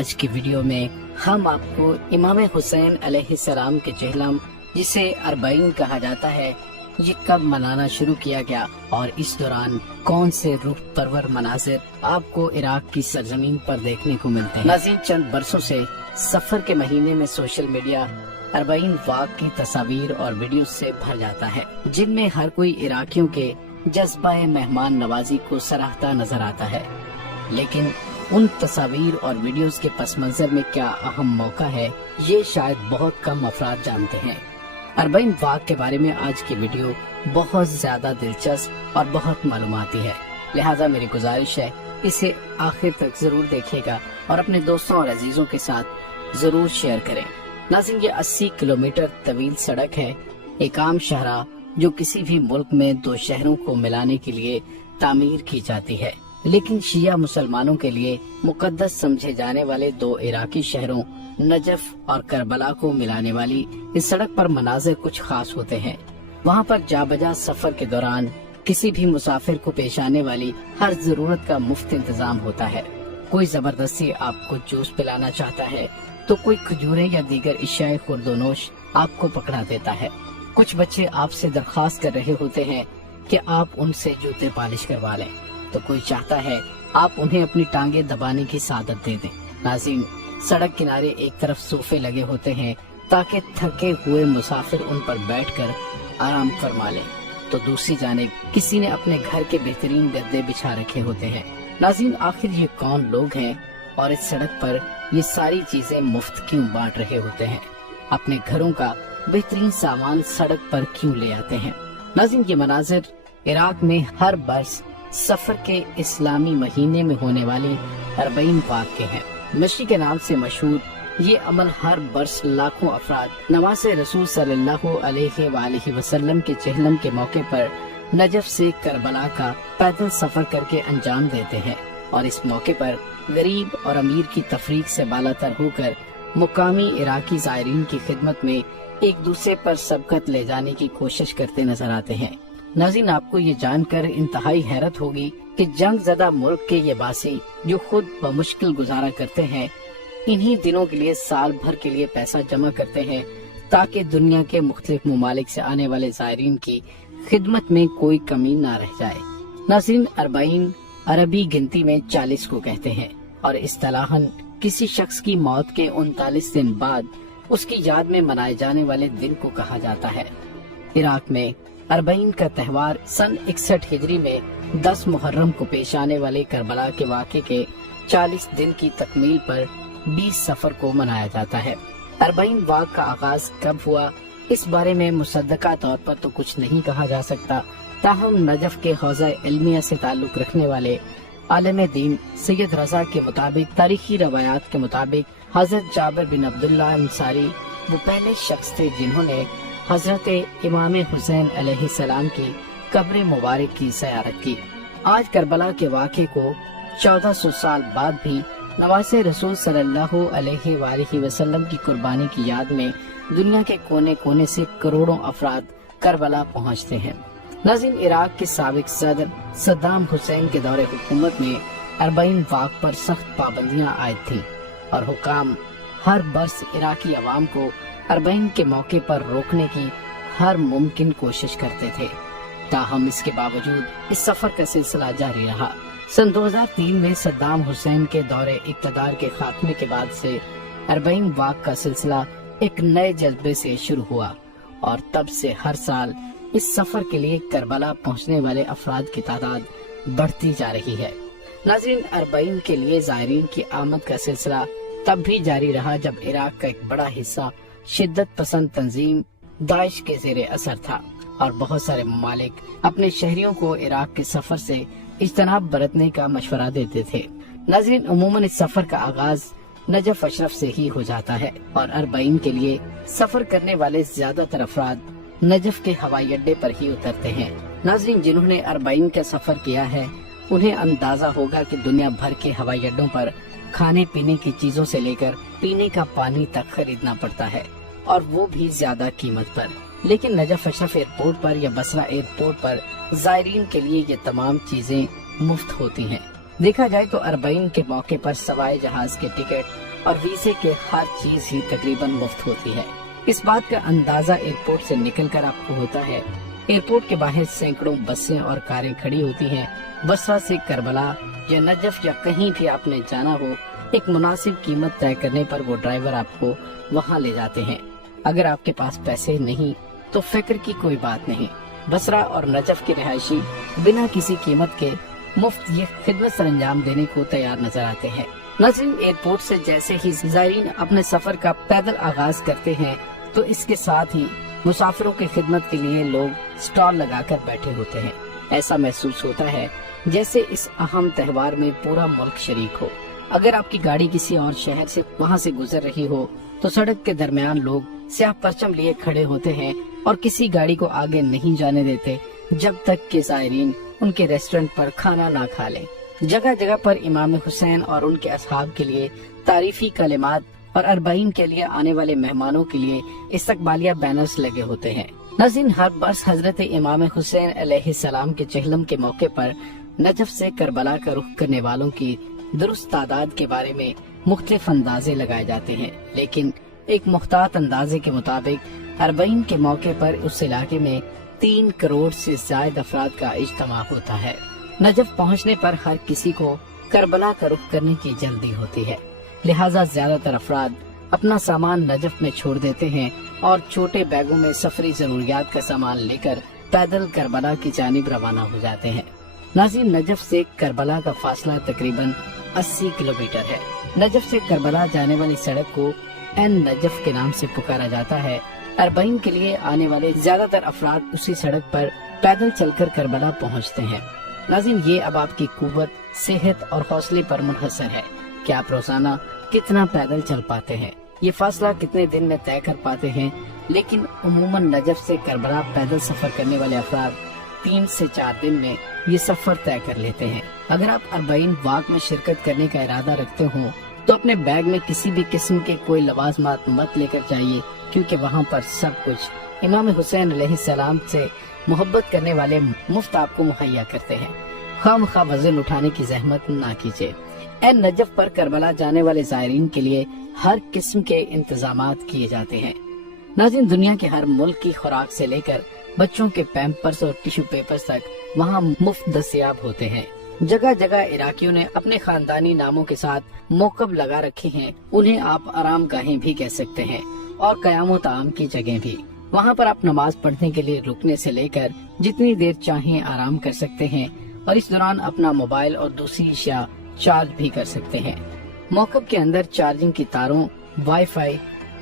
آج کی ویڈیو میں ہم آپ کو امام حسین علیہ السلام کے چہلم جسے اربعین کہا جاتا ہے یہ کب منانا شروع کیا گیا اور اس دوران کون سے روح پرور مناظر آپ کو عراق کی سرزمین پر دیکھنے کو ملتے ہیں۔ ناظرین، چند برسوں سے سفر کے مہینے میں سوشل میڈیا اربعین واقع کی تصاویر اور ویڈیوز سے بھر جاتا ہے، جن میں ہر کوئی عراقیوں کے جذبہ مہمان نوازی کو سراہتا نظر آتا ہے۔ لیکن ان تصاویر اور ویڈیوز کے پس منظر میں کیا اہم موقع ہے، یہ شاید بہت کم افراد جانتے ہیں۔ اربعین واقع کے بارے میں آج کی ویڈیو بہت زیادہ دلچسپ اور بہت معلوماتی ہے، لہٰذا میری گزارش ہے اسے آخر تک ضرور دیکھیے گا اور اپنے دوستوں اور عزیزوں کے ساتھ ضرور شیئر کریں۔ ناظرین، یہ 80 کلومیٹر طویل سڑک ہے، ایک عام شاہراہ جو کسی بھی ملک میں دو شہروں کو ملانے کے لیے تعمیر کی جاتی ہے، لیکن شیعہ مسلمانوں کے لیے مقدس سمجھے جانے والے دو عراقی شہروں نجف اور کربلا کو ملانے والی اس سڑک پر مناظر کچھ خاص ہوتے ہیں۔ وہاں پر جا بجا سفر کے دوران کسی بھی مسافر کو پیش آنے والی ہر ضرورت کا مفت انتظام ہوتا ہے۔ کوئی زبردستی آپ کو جوس پلانا چاہتا ہے تو کوئی کھجوریں یا دیگر اشیاء خورد و نوش آپ کو پکڑا دیتا ہے۔ کچھ بچے آپ سے درخواست کر رہے ہوتے ہیں کہ آپ ان سے جوتے پالش کروا لیں، تو کوئی چاہتا ہے آپ انہیں اپنی ٹانگیں دبانے کی سعادت دے دیں۔ ناظرین، سڑک کنارے ایک طرف صوفے لگے ہوتے ہیں تاکہ تھکے ہوئے مسافر ان پر بیٹھ کر آرام فرما لیں، تو دوسری جانب کسی نے اپنے گھر کے بہترین گدے بچھا رکھے ہوتے ہیں۔ ناظرین، آخر یہ کون لوگ ہیں اور اس سڑک پر یہ ساری چیزیں مفت کیوں بانٹ رہے ہوتے ہیں؟ اپنے گھروں کا بہترین سامان سڑک پر کیوں لے آتے ہیں؟ ناظرین، یہ مناظر عراق میں ہر برس سفر کے اسلامی مہینے میں ہونے والے اربعین واقع ہیں۔ مشی کے نام سے مشہور یہ عمل ہر برس لاکھوں افراد نواز رسول صلی اللہ علیہ وآلہ وسلم کے چہلم کے موقع پر نجف سے کربلا کا پیدل سفر کر کے انجام دیتے ہیں، اور اس موقع پر غریب اور امیر کی تفریق سے بالاتر ہو کر مقامی عراقی زائرین کی خدمت میں ایک دوسرے پر سبقت لے جانے کی کوشش کرتے نظر آتے ہیں۔ ناظرین، آپ کو یہ جان کر انتہائی حیرت ہوگی کہ جنگ زدہ ملک کے یہ باسی جو خود بمشکل گزارا کرتے ہیں، انہی دنوں کے لیے سال بھر کے لیے پیسہ جمع کرتے ہیں تاکہ دنیا کے مختلف ممالک سے آنے والے زائرین کی خدمت میں کوئی کمی نہ رہ جائے۔ ناظرین، اربعین عربی گنتی میں 40 کو کہتے ہیں، اور اصطلاحاً کسی شخص کی موت کے 39 دن بعد اس کی یاد میں منائے جانے والے دن کو کہا جاتا ہے۔ عراق میں اربعین کا تہوار سن 61 ہجری میں 10 محرم کو پیش آنے والے کربلا کے واقعے کے 40 دن کی تکمیل پر 20 سفر کو منایا جاتا ہے۔ اربعین واقعہ کا آغاز کب ہوا، اس بارے میں مصدقہ طور پر تو کچھ نہیں کہا جا سکتا، تاہم نجف کے حوزہ علمیہ سے تعلق رکھنے والے عالم دین سید رضا کے مطابق، تاریخی روایات کے مطابق حضرت جابر بن عبداللہ انصاری وہ پہلے شخص تھے جنہوں نے حضرت امام حسین علیہ السلام کی قبر مبارک کی زیارت کی۔ آج کربلا کے واقعے کو 1400 سال بعد بھی نواز رسول صلی اللہ علیہ وآلہ وسلم کی قربانی کی یاد میں دنیا کے کونے کونے سے کروڑوں افراد کربلا پہنچتے ہیں۔ ناظرین، عراق کے سابق صدر صدام حسین کے دور حکومت میں اربعین واقع پر سخت پابندیاں عائد تھیں، اور حکام ہر برس عراقی عوام کو اربعین کے موقع پر روکنے کی ہر ممکن کوشش کرتے تھے، تاہم اس کے باوجود اس سفر کا سلسلہ جاری رہا۔ سن 2003 میں صدام حسین کے دور اقتدار کے خاتمے کے بعد سے اربعین واقع کا سلسلہ ایک نئے جذبے سے شروع ہوا، اور تب سے ہر سال اس سفر کے لیے کربلا پہنچنے والے افراد کی تعداد بڑھتی جا رہی ہے۔ ناظرین، اربعین کے لیے زائرین کی آمد کا سلسلہ تب بھی جاری رہا جب عراق کا ایک بڑا حصہ شدت پسند تنظیم داعش کے زیر اثر تھا، اور بہت سارے ممالک اپنے شہریوں کو عراق کے سفر سے اجتناب برتنے کا مشورہ دیتے تھے۔ ناظرین، عموماً اس سفر کا آغاز نجف اشرف سے ہی ہو جاتا ہے، اور اربعین کے لیے سفر کرنے والے زیادہ تر افراد نجف کے ہوائی اڈے پر ہی اترتے ہیں۔ ناظرین، جنہوں نے اربعین کا سفر کیا ہے انہیں اندازہ ہوگا کہ دنیا بھر کے ہوائی اڈوں پر کھانے پینے کی چیزوں سے لے کر پینے کا پانی تک خریدنا پڑتا ہے، اور وہ بھی زیادہ قیمت پر۔ لیکن نجف اشرف ایئرپورٹ پر یا بصرہ ایئرپورٹ پر زائرین کے لیے یہ تمام چیزیں مفت ہوتی ہیں۔ دیکھا جائے تو اربعین کے موقع پر سوائے جہاز کے ٹکٹ اور ویزے کے ہر چیز ہی تقریباً مفت ہوتی ہے۔ اس بات کا اندازہ ایئرپورٹ سے نکل کر آپ کو ہوتا ہے۔ ایئرپورٹ کے باہر سینکڑوں بسیں اور کاریں کھڑی ہوتی ہیں۔ بصرہ سے کربلا یا نجف یا کہیں بھی آپ نے جانا ہو، ایک مناسب قیمت طے کرنے پر وہ ڈرائیور آپ کو وہاں لے جاتے ہیں۔ اگر آپ کے پاس پیسے نہیں تو فکر کی کوئی بات نہیں، بصرہ اور نجف کے رہائشی بنا کسی قیمت کے مفت یہ خدمت سر انجام دینے کو تیار نظر آتے ہیں۔ ناظرین، ایئرپورٹ سے جیسے ہی زائرین اپنے سفر کا پیدل آغاز کرتے ہیں تو اس کے ساتھ ہی مسافروں کی خدمت کے لیے لوگ سٹال لگا کر بیٹھے ہوتے ہیں۔ ایسا محسوس ہوتا ہے جیسے اس اہم تہوار میں پورا ملک شریک ہو۔ اگر آپ کی گاڑی کسی اور شہر سے وہاں سے گزر رہی ہو تو سڑک کے درمیان لوگ سیاہ پرچم لیے کھڑے ہوتے ہیں اور کسی گاڑی کو آگے نہیں جانے دیتے جب تک کہ زائرین ان کے ریسٹورنٹ پر کھانا نہ کھا لیں۔ جگہ جگہ پر امام حسین اور ان کے اصحاب کے لیے تعریفی کلمات اور 40 کے لیے آنے والے مہمانوں کے لیے استقبالیہ بینرز لگے ہوتے ہیں۔ ناظرین، ہر برس حضرت امام حسین علیہ السلام کے چہلم کے موقع پر نجف سے کربلا کا رخ کرنے والوں کی درست تعداد کے بارے میں مختلف اندازے لگائے جاتے ہیں، لیکن ایک محتاط اندازے کے مطابق 40 کے موقع پر اس علاقے میں 3 کروڑ سے زائد افراد کا اجتماع ہوتا ہے۔ نجف پہنچنے پر ہر کسی کو کربلا کا رخ کرنے کی جلدی ہوتی ہے، لہٰذا زیادہ تر افراد اپنا سامان نجف میں چھوڑ دیتے ہیں اور چھوٹے بیگوں میں سفری ضروریات کا سامان لے کر پیدل کربلا کی جانب روانہ ہو جاتے ہیں۔ ناظرین، نجف سے کربلا کا فاصلہ تقریباً 80 کلومیٹر ہے۔ نجف سے کربلا جانے والی سڑک کو این نجف کے نام سے پکارا جاتا ہے۔ 40 کے لیے آنے والے زیادہ تر افراد اسی سڑک پر پیدل چل کر کربلا پہنچتے ہیں۔ ناظرین، یہ اب آپ کی قوت، صحت اور حوصلے پر منحصر ہے کہ آپ روزانہ کتنا پیدل چل پاتے ہیں، یہ فاصلہ کتنے دن میں طے کر پاتے ہیں، لیکن عموماً نجف سے کربلا پیدل سفر کرنے والے افراد 3 سے 4 دن میں یہ سفر طے کر لیتے ہیں۔ اگر آپ 40 واک میں شرکت کرنے کا ارادہ رکھتے ہوں تو اپنے بیگ میں کسی بھی قسم کے کوئی لوازمات مت لے کر جائیے، کیونکہ وہاں پر سب کچھ امام حسین علیہ السلام سے محبت کرنے والے مفت آپ کو مہیا کرتے ہیں۔ خواہ وزن اٹھانے کی زحمت نہ کیجیے۔ این نجف پر کربلا جانے والے زائرین کے لیے ہر قسم کے انتظامات کیے جاتے ہیں۔ ناظرین، دنیا کے ہر ملک کی خوراک سے لے کر بچوں کے پیمپرز اور ٹیشو پیپرز تک وہاں مفت دستیاب ہوتے ہیں۔ جگہ جگہ عراقیوں نے اپنے خاندانی ناموں کے ساتھ موقف لگا رکھے ہیں، انہیں آپ آرام گاہیں بھی کہہ سکتے ہیں اور قیام و طعام کی جگہ بھی۔ وہاں پر آپ نماز پڑھنے کے لیے رکنے سے لے کر جتنی دیر چاہیں آرام کر سکتے ہیں اور اس دوران اپنا موبائل اور دوسری اشیاء چارج بھی کر سکتے ہیں۔ موقف کے اندر چارجنگ کی تاروں، وائی فائی،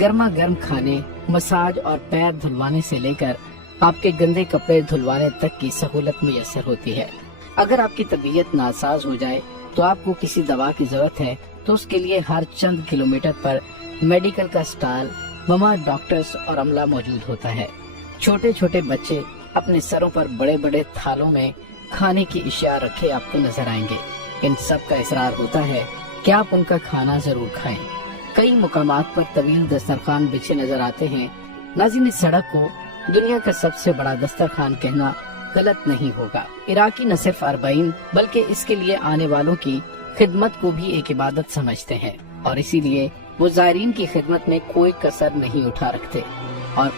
گرما گرم کھانے، مساج اور پیر دھلوانے سے لے کر آپ کے گندے کپڑے دھلوانے تک کی سہولت میسر ہوتی ہے۔ اگر آپ کی طبیعت ناساز ہو جائے تو آپ کو کسی دوا کی ضرورت ہے تو اس کے لیے ہر چند کلومیٹر پر میڈیکل کا اسٹال، وہاں ڈاکٹرز اور عملہ موجود ہوتا ہے۔ چھوٹے چھوٹے بچے اپنے سروں پر بڑے بڑے تھالوں میں کھانے کی اشیاء رکھے آپ کو نظر آئیں گے۔ ان سب کا اصرار ہوتا ہے کہ آپ ان کا کھانا ضرور کھائیں۔ کئی مقامات پر طویل دسترخوان بچھے نظر آتے ہیں۔ ناظرین، اس سڑک کو دنیا کا سب سے بڑا دسترخوان کہنا غلط نہیں ہوگا۔ عراقی نہ صرف 40 بلکہ اس کے لیے آنے والوں کی خدمت کو بھی ایک عبادت سمجھتے ہیں، اور اسی لیے وہ زائرین کی خدمت میں کوئی کسر نہیں اٹھا رکھتے، اور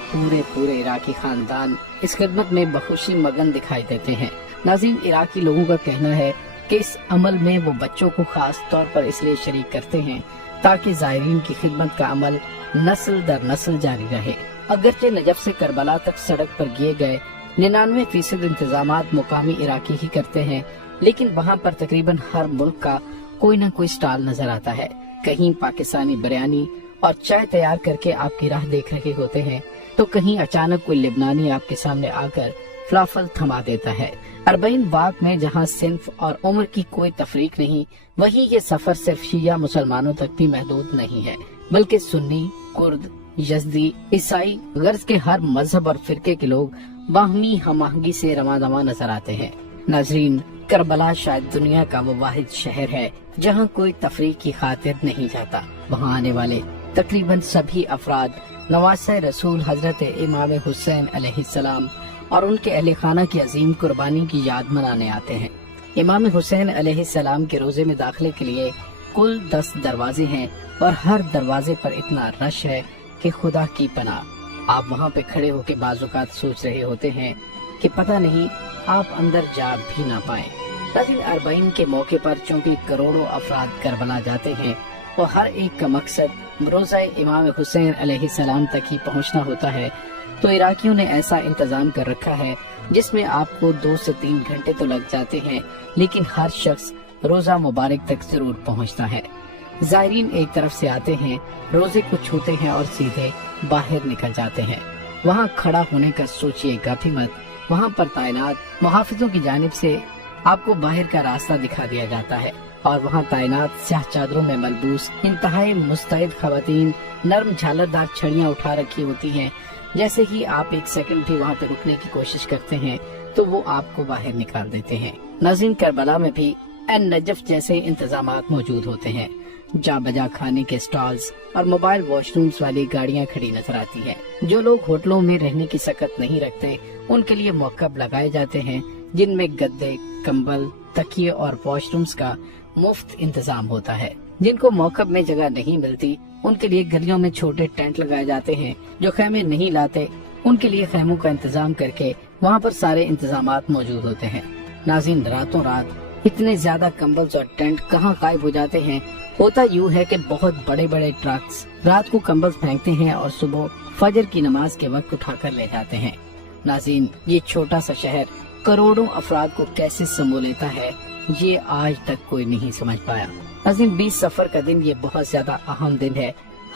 پورے عراقی خاندان اس خدمت میں بخوشی مگن دکھائی دیتے ہیں۔ ناظرین، عراقی لوگوں کا کہنا ہے کہ اس عمل میں وہ بچوں کو خاص طور پر اس لیے شریک کرتے ہیں تاکہ زائرین کی خدمت کا عمل نسل در نسل جاری رہے۔ اگرچہ نجف سے کربلا تک سڑک پر کیے گئے 99% انتظامات مقامی عراقی ہی کرتے ہیں، لیکن وہاں پر تقریباً ہر ملک کا کوئی نہ کوئی سٹال نظر آتا ہے۔ کہیں پاکستانی بریانی اور چائے تیار کر کے آپ کی راہ دیکھ رہے ہوتے ہیں تو کہیں اچانک کوئی لبنانی آپ کے سامنے آ کر فلافل تھما دیتا ہے۔ 40 واق میں جہاں صنف اور عمر کی کوئی تفریق نہیں، وہیں یہ سفر صرف شیعہ مسلمانوں تک بھی محدود نہیں ہے، بلکہ سنی، کرد، یزدی، عیسائی، غرض کے ہر مذہب اور فرقے کے لوگ باہمی ہم آہنگی سے رواں دواں نظر آتے ہیں۔ ناظرین، کربلا شاید دنیا کا وہ واحد شہر ہے جہاں کوئی تفریق کی خاطر نہیں جاتا۔ وہاں آنے والے تقریباً سبھی افراد نواسہ رسول حضرت امام حسین علیہ السلام اور ان کے اہل خانہ کی عظیم قربانی کی یاد منانے آتے ہیں۔ امام حسین علیہ السلام کے روزے میں داخلے کے لیے کل 10 دروازے ہیں، اور ہر دروازے پر اتنا رش ہے کہ خدا کی پناہ۔ آپ وہاں پہ کھڑے ہو کے بعض اوقات سوچ رہے ہوتے ہیں کہ پتہ نہیں آپ اندر جا بھی نہ پائیں۔ ناظرین، اربعین کے موقع پر چونکہ کروڑوں افراد کربلا جاتے ہیں اور ہر ایک کا مقصد روضہ امام حسین علیہ السلام تک ہی پہنچنا ہوتا ہے، تو عراقیوں نے ایسا انتظام کر رکھا ہے جس میں آپ کو 2 سے 3 گھنٹے تو لگ جاتے ہیں، لیکن ہر شخص روزہ مبارک تک ضرور پہنچتا ہے۔ زائرین ایک طرف سے آتے ہیں، روزے کو چھوتے ہیں اور سیدھے باہر نکل جاتے ہیں۔ وہاں کھڑا ہونے کا سوچئے گا بھی مت۔ وہاں پر تعینات محافظوں کی جانب سے آپ کو باہر کا راستہ دکھا دیا جاتا ہے، اور وہاں تعینات سیاہ چادروں میں ملبوس انتہائی مستعد خواتین نرم جھالردار چھڑیاں اٹھا رکھی ہوتی ہیں۔ جیسے ہی آپ ایک سیکنڈ بھی وہاں پہ رکنے کی کوشش کرتے ہیں تو وہ آپ کو باہر نکال دیتے ہیں۔ ناظرین، کربلا میں بھی نجف جیسے انتظامات موجود ہوتے ہیں۔ جا بجا کھانے کے سٹالز اور موبائل واش رومز والی گاڑیاں کھڑی نظر آتی ہیں۔ جو لوگ ہوٹلوں میں رہنے کی سکت نہیں رکھتے ان کے لیے موقف لگائے جاتے ہیں، جن میں گدے، کمبل، تکیے اور واش رومز کا مفت انتظام ہوتا ہے۔ جن کو موقف میں جگہ نہیں ملتی ان کے لیے گلیوں میں چھوٹے ٹینٹ لگائے جاتے ہیں۔ جو خیمے نہیں لاتے ان کے لیے خیموں کا انتظام کر کے وہاں پر سارے انتظامات موجود ہوتے ہیں۔ ناظرین، راتوں رات اتنے زیادہ کمبلز اور ٹینٹ کہاں غائب ہو جاتے ہیں؟ ہوتا یوں ہے کہ بہت بڑے بڑے ٹرکس رات کو کمبلز پھینکتے ہیں اور صبح فجر کی نماز کے وقت اٹھا کر لے جاتے ہیں۔ ناظرین، یہ چھوٹا سا شہر کروڑوں افراد کو کیسے سمو لیتا ہے یہ آج تک کوئی نہیں سمجھ پایا۔ ناظرین، 20 صفر کا دن یہ بہت زیادہ اہم دن ہے۔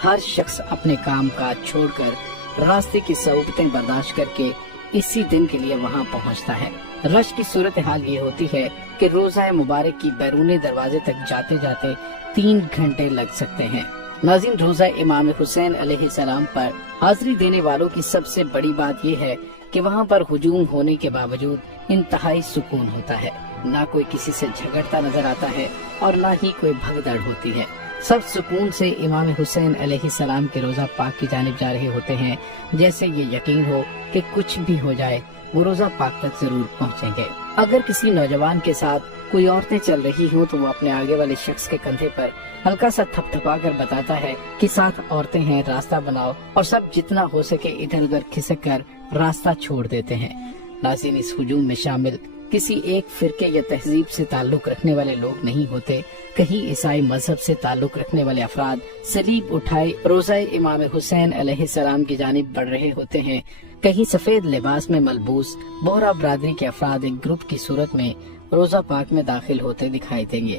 ہر شخص اپنے کام کاج چھوڑ کر راستے کی صعوبتیں برداشت کر کے اسی دن کے لیے وہاں پہنچتا ہے۔ رش کی صورتحال یہ ہوتی ہے کہ روزہ مبارک کی بیرونی دروازے تک جاتے جاتے 3 گھنٹے لگ سکتے ہیں۔ ناظرین، روزہ امام حسین علیہ السلام پر حاضری دینے والوں کی سب سے بڑی بات یہ ہے کہ وہاں پر ہجوم ہونے کے باوجود انتہائی سکون ہوتا ہے۔ نہ کوئی کسی سے جھگڑتا نظر آتا ہے اور نہ ہی کوئی بھگدڑ ہوتی ہے۔ سب سکون سے امام حسین علیہ السلام کے روزہ پاک کی جانب جا رہے ہوتے ہیں، جیسے یہ یقین ہو کہ کچھ بھی ہو جائے وہ روزہ پاک تک ضرور پہنچیں گے۔ اگر کسی نوجوان کے ساتھ کوئی عورتیں چل رہی ہوں تو وہ اپنے آگے والے شخص کے کندھے پر ہلکا سا تھپ تھپا کر بتاتا ہے کہ 7 عورتیں ہیں، راستہ بناؤ، اور سب جتنا ہو سکے ادھر ادھر کھسک کر راستہ چھوڑ دیتے ہیں۔ ناظرین، اس ہجوم میں شامل کسی ایک فرقے یا تہذیب سے تعلق رکھنے والے لوگ نہیں ہوتے۔ کہیں عیسائی مذہب سے تعلق رکھنے والے افراد صلیب اٹھائے روزہ امام حسین علیہ السلام کی جانب بڑھ رہے ہوتے ہیں۔ کہیں سفید لباس میں ملبوس بوہرا برادری کے افراد ایک گروپ کی صورت میں روزہ پاک میں داخل ہوتے دکھائی دیں گے۔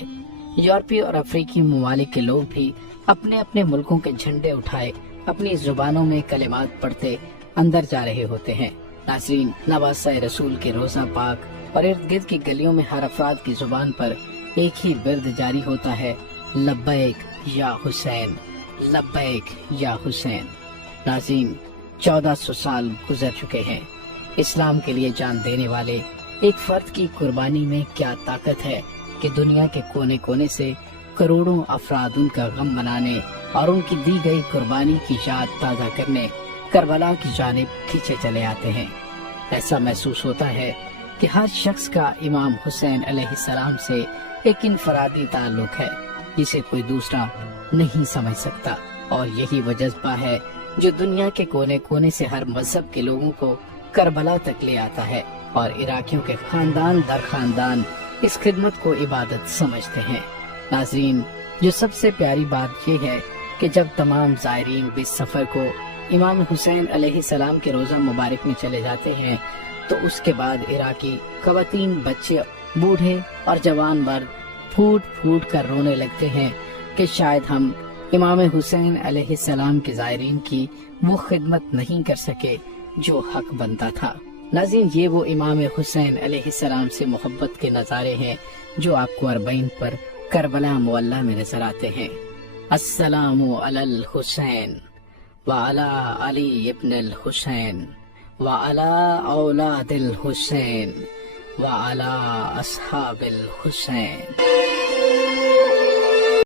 یورپی اور افریقی ممالک کے لوگ بھی اپنے اپنے ملکوں کے جھنڈے اٹھائے اپنی زبانوں میں کلمات پڑھتے اندر جا رہے ہوتے ہیں۔ ناظرین، نواسہ رسول کے روزہ پاک اور ارد گرد کی گلیوں میں ہر افراد کی زبان پر ایک ہی ورد جاری ہوتا ہے، لبیک یا حسین، لبیک یا حسین۔ ناظرین، 1400 سال گزر چکے ہیں۔ اسلام کے لیے جان دینے والے ایک فرد کی قربانی میں کیا طاقت ہے کہ دنیا کے کونے کونے سے کروڑوں افراد ان کا غم منانے اور ان کی دی گئی قربانی کی یاد تازہ کرنے کربلا کی جانب کھینچے چلے آتے ہیں۔ ایسا محسوس ہوتا ہے کہ ہر شخص کا امام حسین علیہ السلام سے ایک انفرادی تعلق ہے جسے کوئی دوسرا نہیں سمجھ سکتا، اور یہی وہ جذبہ ہے جو دنیا کے کونے کونے سے ہر مذہب کے لوگوں کو کربلا تک لے آتا ہے، اور عراقیوں کے خاندان در خاندان اس خدمت کو عبادت سمجھتے ہیں۔ ناظرین، جو سب سے پیاری بات یہ ہے کہ جب تمام زائرین 20 صفر کو امام حسین علیہ السلام کے روزہ مبارک میں چلے جاتے ہیں تو اس کے بعد عراقی خواتین، بچے، بوڑھے اور جوان مرد پھوٹ پھوٹ کر رونے لگتے ہیں کہ شاید ہم امام حسین علیہ السلام کے زائرین کی وہ خدمت نہیں کر سکے جو حق بنتا تھا۔ ناظرین، یہ وہ امام حسین علیہ السلام سے محبت کے نظارے ہیں جو آپ کو اربعین پر کربلا معلیٰ میں نظر آتے ہیں۔ السلام علی الحسین وعلی علی ابن الحسین وعلی اولاد الحسین وعلی اصحاب الحسین۔